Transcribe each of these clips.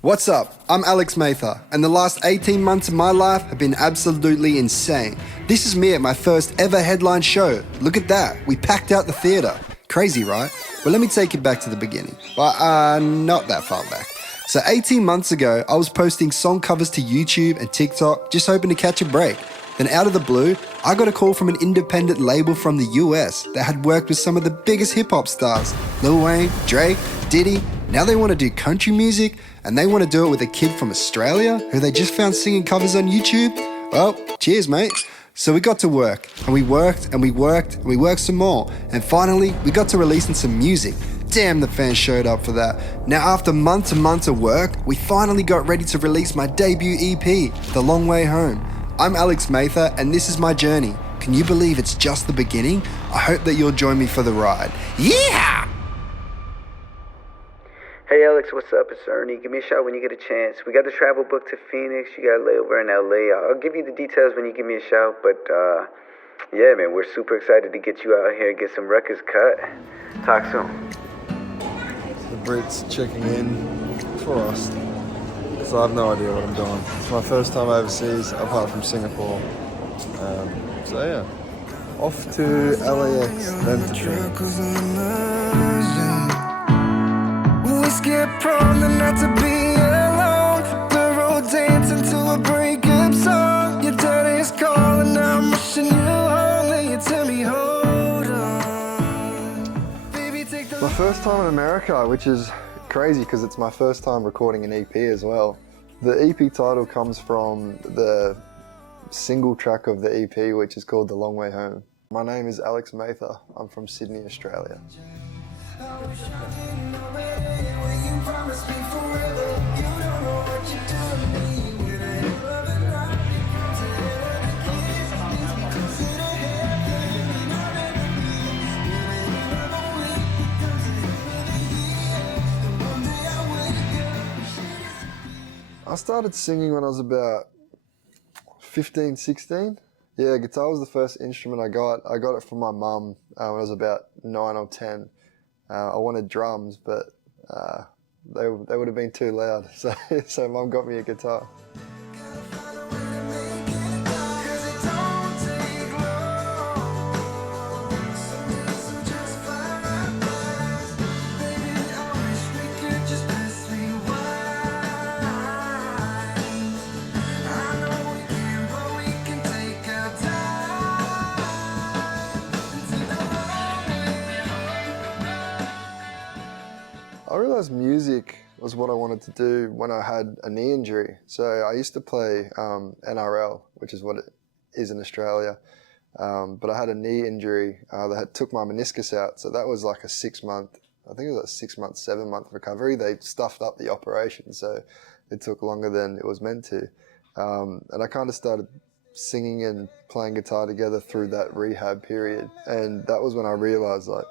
What's up? I'm Alex Mather, and the last 18 months of my life have been absolutely insane. This is me at my first ever headline show. Look at that, we packed out the theatre. Crazy, right? Well, let me take you back to the beginning, but not that far back. So 18 months ago, I was posting song covers to YouTube and TikTok, just hoping to catch a break. Then out of the blue, I got a call from an independent label from the US that had worked with some of the biggest hip-hop stars. Lil Wayne, Drake, Diddy. Now they want to do country music, and they want to do it with a kid from Australia who they just found singing covers on YouTube. Well, cheers, mate. So we got to work, and we worked, and we worked, and we worked some more. And finally, we got to releasing some music. Damn, the fans showed up for that. Now, after months and months of work, we finally got ready to release my debut EP, The Long Way Home. I'm Alex Mather, and this is my journey. Can you believe it's just the beginning? I hope that you'll join me for the ride. Yeah! Hey Alex, what's up? It's Ernie. Give me a shout when you get a chance. We got the travel booked to Phoenix. You got a layover in LA. I'll give you the details when you give me a shout. But yeah, man, we're super excited to get you out here and get some records cut. Talk soon. The Brits checking in for us. Because I have no idea what I'm doing. It's my first time overseas, apart from Singapore. So yeah, off to LAX, then to Phoenix. Get prone not to be alone. The road dancing to a breakup song. Your daddy's calling, now I'm wishing you home. Then you tell me, hold on. Baby, take the My first time in America, which is crazy because it's my first time recording an EP as well. The EP title comes from the single track of the EP, which is called The Long Way Home. My name is Alex Mather. I'm from Sydney, Australia. I started singing when I was about 15, 16. Yeah, guitar was the first instrument I got. I got it from my mum when I was about 9 or 10. I wanted drums, but they would have been too loud, so mum got me a guitar. I realised music was what I wanted to do when I had a knee injury. So I used to play NRL, which is what it is in Australia. But I had a knee injury that took my meniscus out. So that was like a 6 month, I think it was a 6 month, 7 month recovery. They stuffed up the operation, so it took longer than it was meant to. And I kind of started singing and playing guitar together through that rehab period. And that was when I realised, like,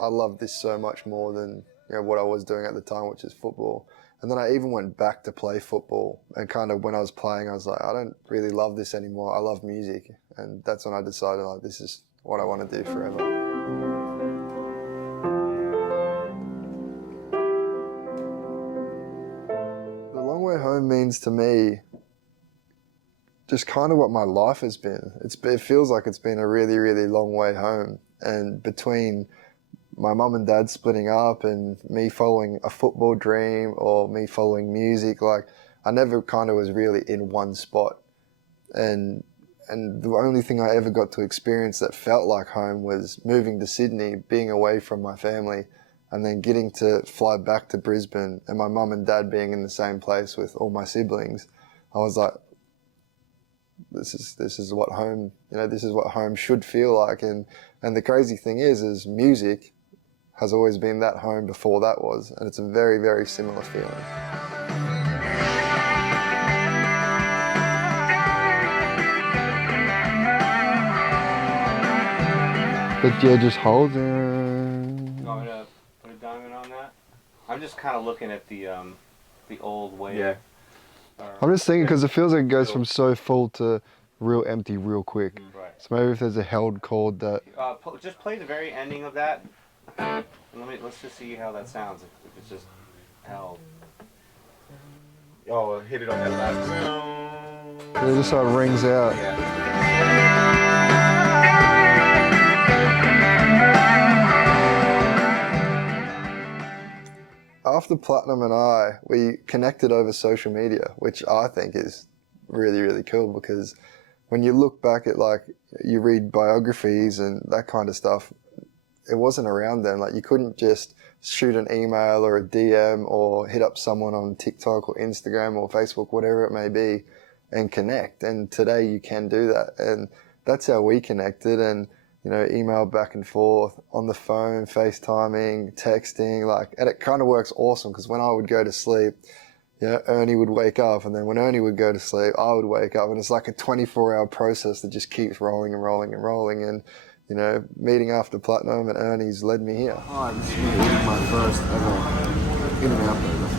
I love this so much more than what I was doing at the time, which is football. And then I even went back to play football, and kind of when I was playing, I was like, I don't really love this anymore. I love music. And that's when I decided, like, this is what I want to do forever. The Long Way Home means to me just kind of what my life has been. It feels like it's been a really, really long way home. And between my mum and dad splitting up and me following a football dream or me following music, like, I never kind of was really in one spot. And the only thing I ever got to experience that felt like home was moving to Sydney, being away from my family, and then getting to fly back to Brisbane and my mum and dad being in the same place with all my siblings. I was like, this is what home, this is what home should feel like. And the crazy thing is music has always been that home before that was, and it's a very, very similar feeling. But yeah, just hold it. You want me to put a diamond on that? I'm just kind of looking at the old way. Yeah. I'm just thinking because it feels like it goes from so full to real empty real quick. Right. So maybe if there's a held chord that... Just play the very ending of that. And let's just see how that sounds if it's just held. Oh, hit it on that last. Yeah, just so it rings out. Yeah. After Platinum and I, we connected over social media, which I think is really, really cool because when you look back at like, you read biographies and that kind of stuff, it wasn't around then. Like you couldn't just shoot an email or a DM or hit up someone on TikTok or Instagram or Facebook, whatever it may be, and connect. And today you can do that. And that's how we connected. And you know, email back and forth on the phone, FaceTiming, texting, like, and it kind of works awesome because when I would go to sleep, you know, Ernie would wake up, and then when Ernie would go to sleep, I would wake up, and it's like a 24-hour process that just keeps rolling and rolling and rolling. And you know, meeting after Platinum and Ernie's led me here. Hi, this is me. This is my first ever In and Out burger.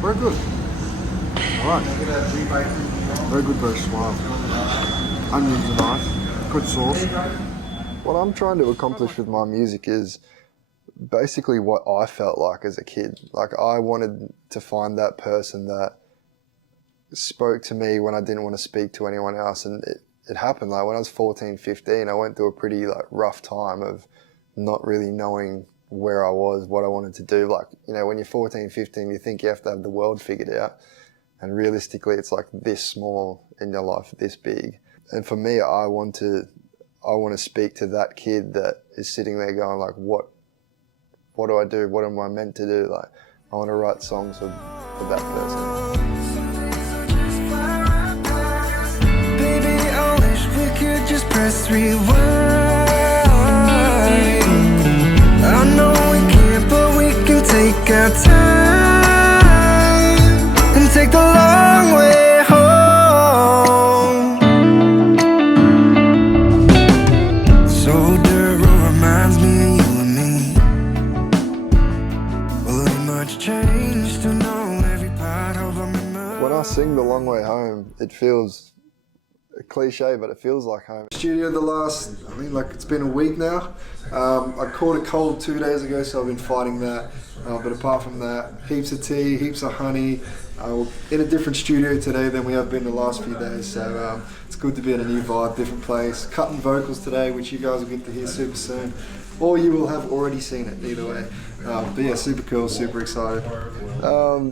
Very good. Alright. Very good, very suave. Onions are nice. Good sauce. What I'm trying to accomplish with my music is basically what I felt like as a kid. Like I wanted to find that person that spoke to me when I didn't want to speak to anyone else. And it happened. Like when I was 14, 15, I went through a pretty like rough time of not really knowing where I was, what I wanted to do. Like, you know, when you're 14, 15, you think you have to have the world figured out. And realistically, it's like this small in your life, this big. And for me, I want to speak to that kid that is sitting there going like, what do I do? What am I meant to do? Like, I want to write songs for that person. Baby, I wish we could just press rewind. I know we can't, but we can take our time and take the long way home. So dirt road reminds me of you and me. Well, ain't much changed to know every part of a memory. When I sing The Long Way Home, it feels a cliche, but it feels like home. Studio it's been a week now. I caught a cold 2 days ago, so I've been fighting that. But apart from that, heaps of tea, heaps of honey. We're in a different studio today than we have been the last few days, so it's good to be in a new vibe, different place. Cutting vocals today, which you guys will get to hear super soon. Or you will have already seen it, either way. But yeah, super cool, super excited.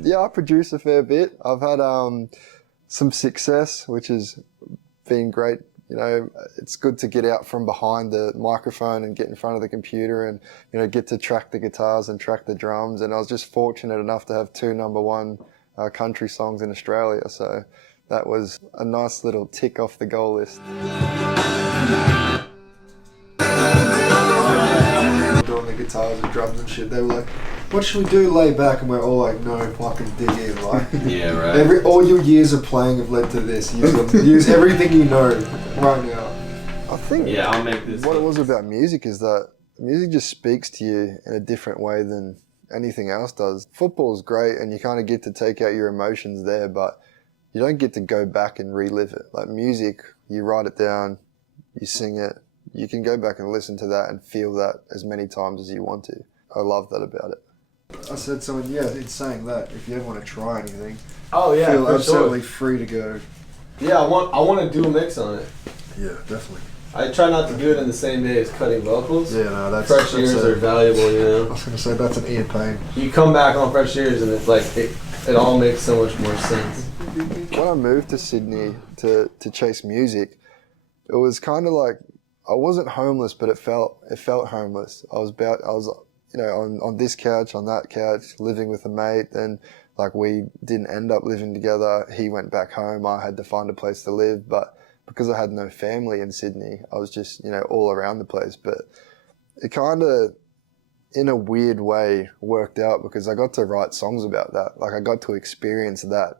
Yeah, I produce a fair bit. I've had some success, which has been great. You know, it's good to get out from behind the microphone and get in front of the computer and, you know, get to track the guitars and track the drums. And I was just fortunate enough to have 2 #1 country songs in Australia. So that was a nice little tick off the goal list. Doing the guitars and drums and shit, they were like, what should we do? Lay back. And we're all like, no, fucking dig in. Like, Yeah, right. all your years of playing have led to this. Use everything you know right now. I think Yeah, I'll make this. what it was about music is that music just speaks to you in a different way than anything else does. Football's great and you kind of get to take out your emotions there, but you don't get to go back and relive it. Like music, you write it down, you sing it, you can go back and listen to that and feel that as many times as you want to. I love that about it. I said to someone, yeah, it's saying that if you ever want to try anything, Oh yeah, feel for absolutely sure. free to go. Yeah, I want to do a mix on it. Yeah, definitely. I try not to do it in the same day as cutting vocals. Yeah, no, that's Fresh ears are valuable, you I know. was going to say that's an ear pain. You come back on fresh ears and it's like it all makes so much more sense. When I moved to Sydney to chase music, it was kind of like I wasn't homeless, but it felt homeless. I was you know, on this couch, on that couch, living with a mate, and like we didn't end up living together. He went back home. I had to find a place to live, but because I had no family in Sydney, I was just, you know, all around the place. But it kind of, in a weird way, worked out because I got to write songs about that. Like I got to experience that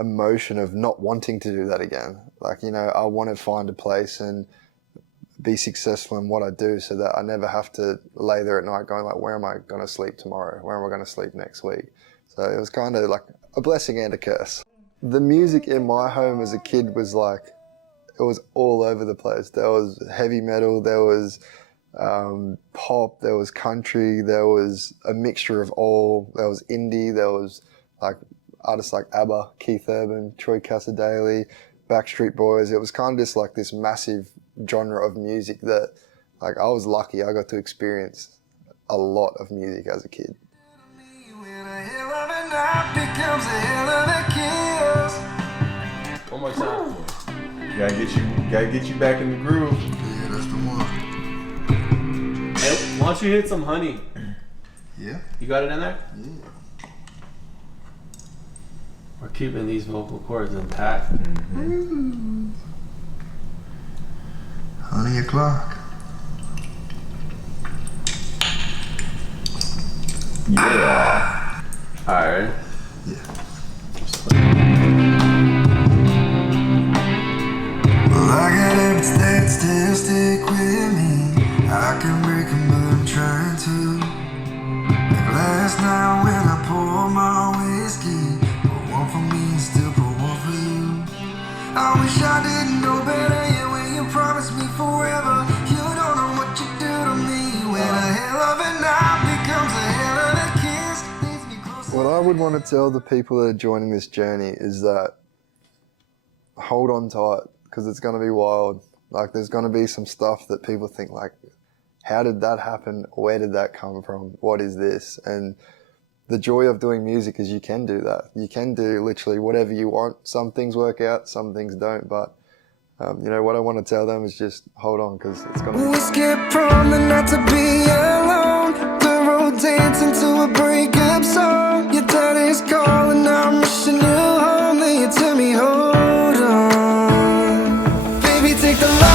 emotion of not wanting to do that again. Like, you know, I want to find a place and be successful in what I do so that I never have to lay there at night going like, where am I going to sleep tomorrow? Where am I going to sleep next week? So it was kind of like a blessing and a curse. The music in my home as a kid was like, it was all over the place. There was heavy metal, there was pop, there was country, there was a mixture of all. There was indie, there was like artists like ABBA, Keith Urban, Troy Cassadaly, Backstreet Boys. It was kind of just like this massive genre of music that, like, I was lucky. I got to experience a lot of music as a kid. When a hell of a night becomes a hell of a kiss. One more time. Gotta get you back in the groove. Yeah, that's the one. Hey, why don't you hit some honey? Yeah. You got it in there? Yeah. We're keeping these vocal cords intact. Honey o'clock. Alright. Well, I got habits that still stick with me. I can break them, but I'm trying to. Like last night when I pour my whiskey, pour one for me and still pour one for you. I wish I didn't know better, yeah, when you promised me forever. You don't know what you do to me. When a hell of a night becomes a hell of a kiss, leads me closer. What I would want to tell the people that are joining this journey is that hold on tight, because it's going to be wild. Like, there's going to be some stuff that people think, like, how did that happen? Where did that come from? What is this? And the joy of doing music is you can do that. You can do literally whatever you want. Some things work out, some things don't. But, you know, what I want to tell them is just hold on, because it's going to be... We skip prom the night to be alone. The road dancing to a breakup song. Your daddy's calling, I'm wishing you home. Then you tell me, hold on. Baby, take the light.